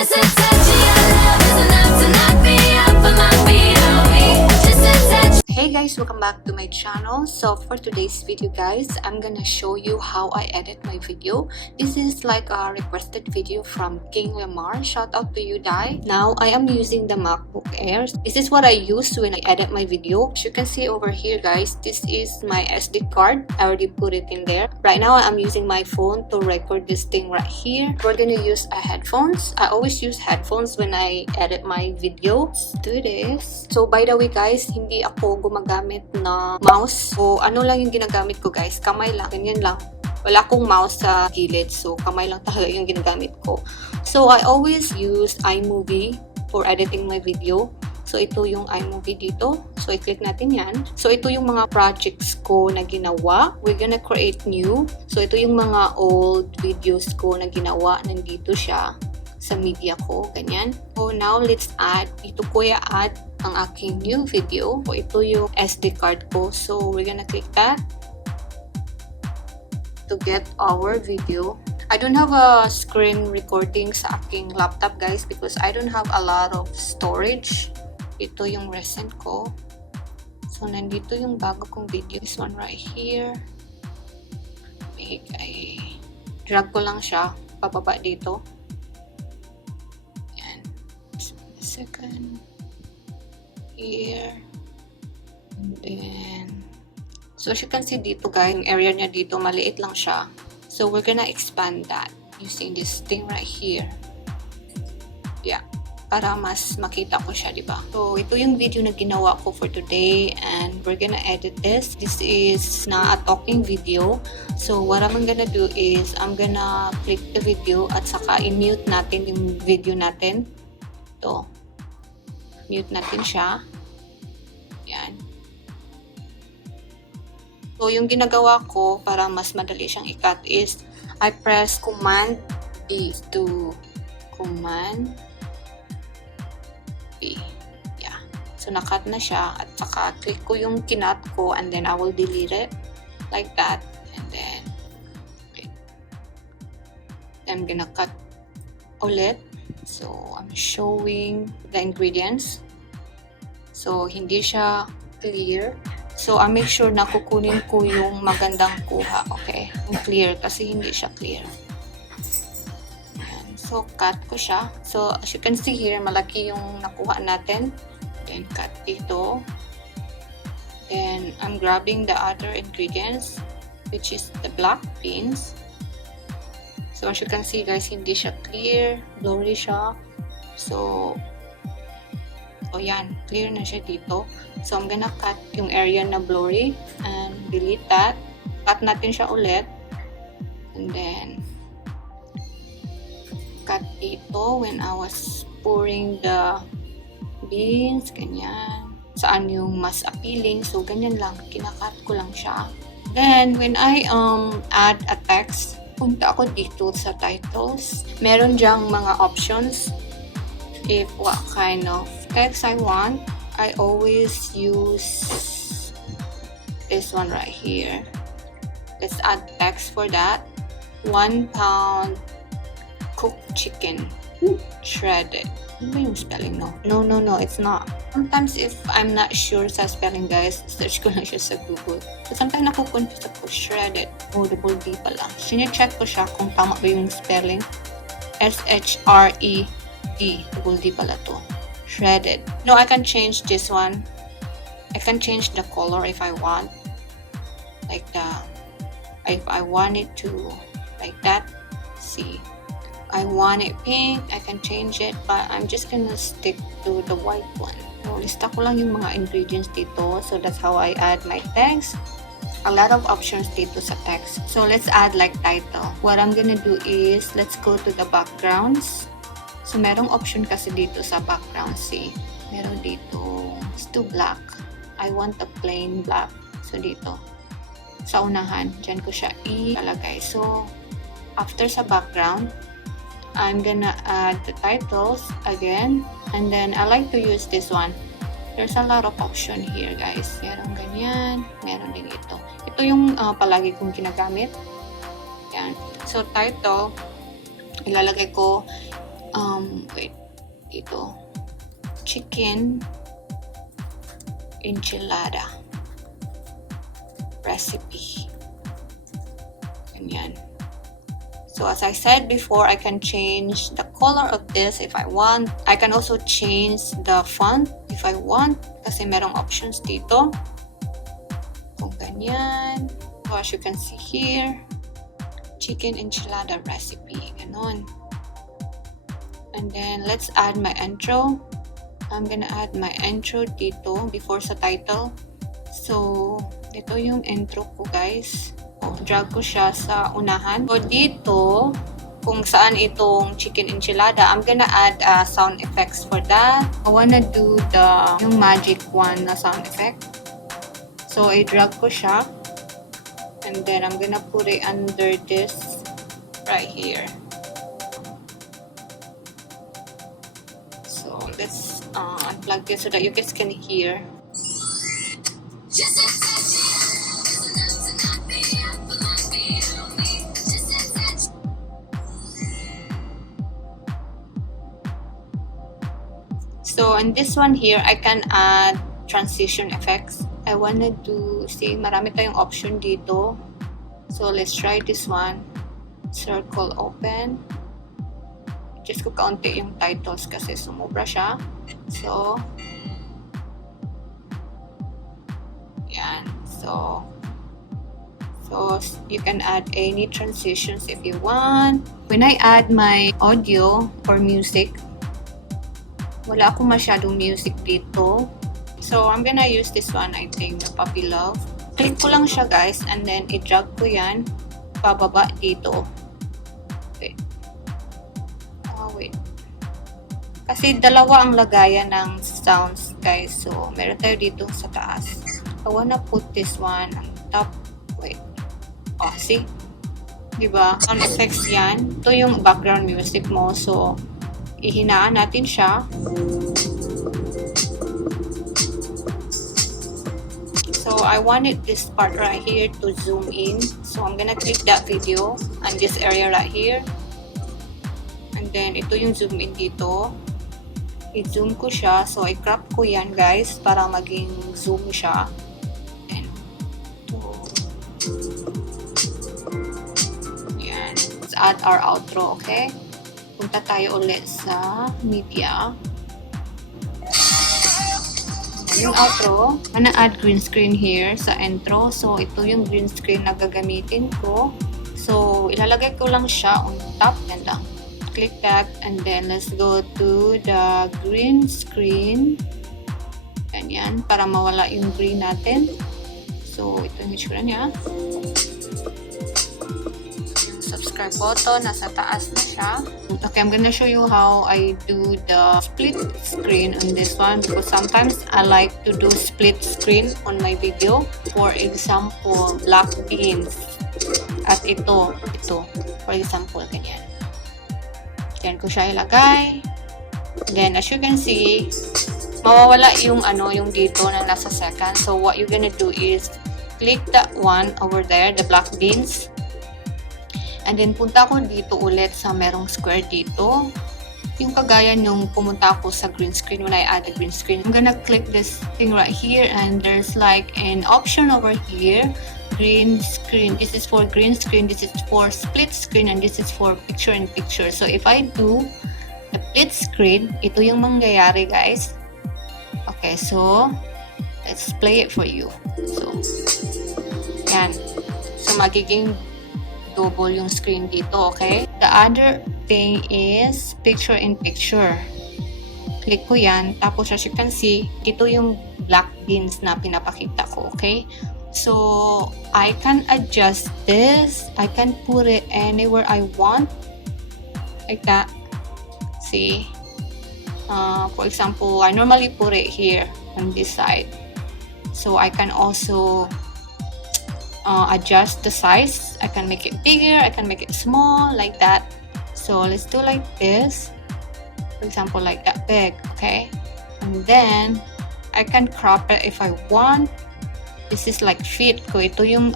Just a touch of your love is enough to knock me off of my feet. Oh, just a touch. Hey guys, welcome back to my channel. So for today's video guys, I'm gonna show you how I edit my video. This is like a requested video from King Lamar. Shout out to you, Dai. Now I am using the MacBook Air. This is what I use when I edit my video. As you can see over here guys, this is my SD card. I already put it in there. Right now I'm using my phone to record this thing right here. We're gonna use headphones. I always use headphones when I edit my video. Let's do this. So by the way guys, hindi ako gumagamit na mouse. So ano lang yung ginagamit ko guys, kamay lang, ganyan lang. Wala akong mouse sa gilid, so kamay lang talaga yung ginagamit ko. So I always use iMovie for editing my video. So ito yung iMovie dito. So i-click natin yan. So ito yung mga projects ko na ginawa. We're gonna create new. So ito yung mga old videos ko na ginawa. Nandito siya sa media ko, ganyan. So now let's add, ito ko i-add ang aking new video. So ito yung SD card ko. So we're gonna click that to get our video. I don't have a screen recording sa aking laptop guys because I don't have a lot of storage. Ito yung recent ko. So nandito yung bago kong video. This one right here. I drag ko lang siya pababa dito. Second here, and then so as you can see dito guys, yung area niya dito maliit lang siya, so we're gonna expand that using this thing right here, yeah, para mas makita ko siya, diba? So ito yung video na ginawa ko for today, and we're gonna edit this. This is na a talking video. So what I'm gonna do is I'm gonna click the video at saka i-mute natin yung video natin. To mute natin siya. Yan. So, yung ginagawa ko para mas madali siyang i-cut is I press Command B to Command B. Yeah. So, na-cut na siya at saka click ko yung kinat ko and then I will delete it like that and then okay. I'm gonna cut ulit. So, I'm showing the ingredients. So, hindi siya clear. So, I make sure na kukunin ko yung magandang kuha. Okay? Yung clear kasi hindi siya clear. Ayan. So, cut ko siya. So, as you can see here, malaki yung nakuha natin. Then, cut dito. Then, I'm grabbing the other ingredients, which is the black beans. So, as you can see guys, hindi siya clear, blurry siya. So, yan, clear na siya dito. So, I'm gonna cut yung area na blurry and delete that. Cut natin siya ulit. And then, cut dito when I was pouring the beans, ganyan. Saan yung mas appealing. So, ganyan lang. Kinakat ko lang siya. Then, when I add a text, punta ako dito sa titles. Meron diyang mga options. If what kind of text I want, I always use this one right here. Let's add text for that. 1 pound cooked chicken, shredded. Ano ba yung spelling? No, it's not. Sometimes if I'm not sure sa spelling guys, search ko lang siya sa Google. So sometimes nakukonfuse ako, shredded. Double D pala. Sine-check ko siya kung tama ba yung spelling. S-H-R-E-D. Double D pala to. Shredded. No, I can change this one. I can change the color if I want. Like if I want it to like that. See. I want it pink, I can change it, but I'm just gonna stick to the white one. So, lista ko lang yung mga ingredients dito. So, that's how I add my text. A lot of options dito sa text. So, let's add like title. What I'm gonna do is, let's go to the backgrounds. So, merong option kasi dito sa background. See, meron dito, it's too black. I want the plain black. So, dito. Sa unahan, dyan ko siya ilalagay. So, after sa background, I'm gonna add the titles again, and then I like to use this one. There's a lot of option here guys. Meron ganyan, meron din ito. Ito yung palagi kong ginagamit. Yan. So title, ilalagay ko wait, dito. Chicken enchilada recipe. Ganyan. So as I said before, I can change the color of this if I want. I can also change the font if I want kasi merong options dito. Kung ganyan. So as you can see here, chicken enchilada recipe. Ganon. And then let's add my intro. I'm gonna add my intro dito before sa title. So ito yung intro ko, guys. Drag ko siya sa unahan. So dito, kung saan itong chicken enchilada, I'm gonna add sound effects for that. I wanna do yung magic one na sound effect. So i-drag ko siya. And then I'm gonna put it under this right here. So let's unplug this so that you guys can hear. Just a touch is enough to knock me off of my feet on me. Just a touch. So in this one here, I can add transition effects. I wanna do, see, marami tayong option dito. So let's try this one. Circle open. Just ko kaunti yung titles kasi sumobra siya. So, yan. So you can add any transitions if you want. When I add my audio or music, wala akong masyadong music dito. So I'm gonna use this one, I think, the Puppy Love. Click ko lang siya, guys, and then i-drag ko yan pababa dito. Wait. Kasi dalawa ang lagayan ng sounds, guys. So, meron tayo dito sa taas. I wanna put this one on top. Wait. Oh, see? Diba? Sound effects yan. Ito yung background music mo. So, ihinaan natin siya. So, I wanted this part right here to zoom in. So, I'm gonna click that video and this area right here. And then, ito yung zoom in dito. I-zoom ko siya. So, i-crop ko yan, guys, para maging zoom siya. And, yan. Let's add our outro, okay? Punta tayo ulit sa media. Yung outro, I'm gonna add green screen here sa intro. So, ito yung green screen na gagamitin ko. So, ilalagay ko lang siya on top. Yan lang. Click that and then let's go to the green screen. Ganyan, para mawala yung green natin. So, ito yung itsura niya. Yung subscribe button, nasa taas na siya. Okay, I'm gonna show you how I do the split screen on this one because sometimes I like to do split screen on my video. For example, black beans. At ito, for example, ganyan. Yan ko siya ilagay. Then, as you can see, mawawala yung yung dito na nasa second. So, what you're gonna do is click that one over there, the black beans. And then, punta ko dito ulit sa merong square dito. Yung kagaya nung pumunta ako sa green screen when I add the green screen. I'm gonna click this thing right here and there's like an option over here. Green screen. This is for green screen. This is for split screen and this is for picture in picture. So if I do the split screen, ito yung mangyayari, guys. Okay, so let's play it for you. So yan. So magiging double yung screen dito, okay? The other thing is picture in picture. Click ko yan. Tapos as you can see, ito yung black beans na pinapakita ko, okay? So, I can adjust this. I can put it anywhere I want. Like that. See? For example, I normally put it here on this side. So, I can also adjust the size. I can make it bigger. I can make it small. Like that. So, let's do like this. For example, like that big. Okay? And then, I can crop it if I want. This is like fit ko. Ito yung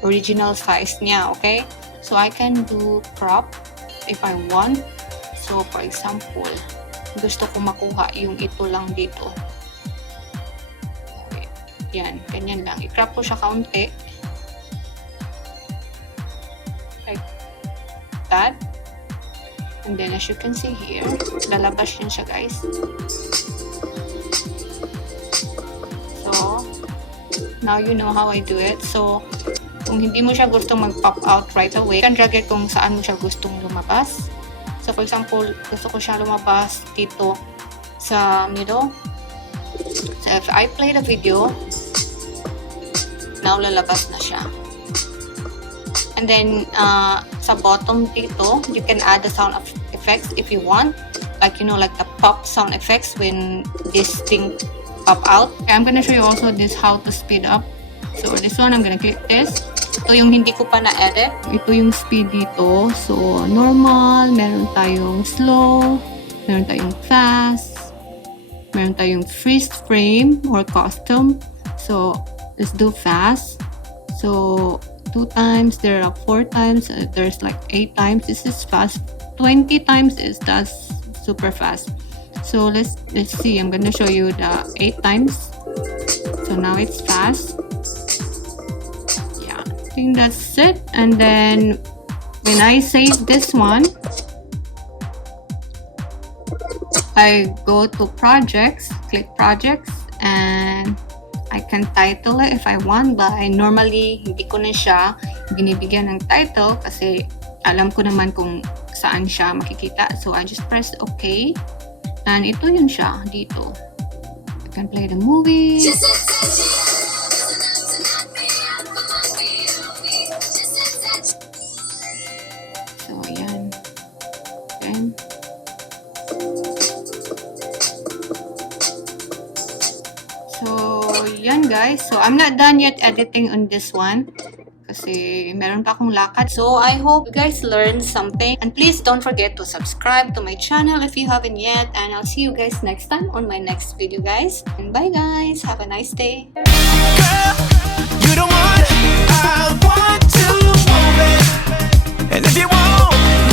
original size niya, okay? So, I can do crop if I want. So, for example, gusto ko makuha yung ito lang dito. Okay. Yan, ganyan lang. I-crop ko siya kaunti. Like that. And then, as you can see here, lalabas yun siya, guys. So, now you know how I do it. So, kung hindi mo siya gustong mag-pop out right away, you can drag it kung saan mo siya gustong lumabas. So, for example, gusto ko siya lumabas dito sa middle. So, if I play the video, now lalabas na siya. And then, sa bottom dito, you can add the sound effects if you want. Like, you know, like the pop sound effects when this thing pop out. I'm gonna show you also this how to speed up. So, this one, I'm gonna click this. Ito yung hindi ko pa na-edit. Ito yung speed dito. So, normal, meron tayong slow, meron tayong fast, meron tayong freeze frame or custom. So, let's do fast. So, 2 times, there are 4 times, there's like 8 times. This is fast. 20 times that's super fast. So, let's see. I'm gonna show you the 8 times. So, now it's fast. I think that's it. And then when I save this one, I go to projects, click projects, and I can title it if I want, but I normally hindi ko na siya binibigyan ng title kasi alam ko naman kung saan siya makikita. So I just press OK. And ito yun siya dito. I can play the movie. So, ayan. Then, so, yan guys. So, I'm not done yet editing on this one. Kasi meron pa akong lakad. So, I hope you guys learned something. And please don't forget to subscribe to my channel if you haven't yet. And I'll see you guys next time on my next video, guys. And bye, guys. Have a nice day. Girl, you the one I want to move it. And if you want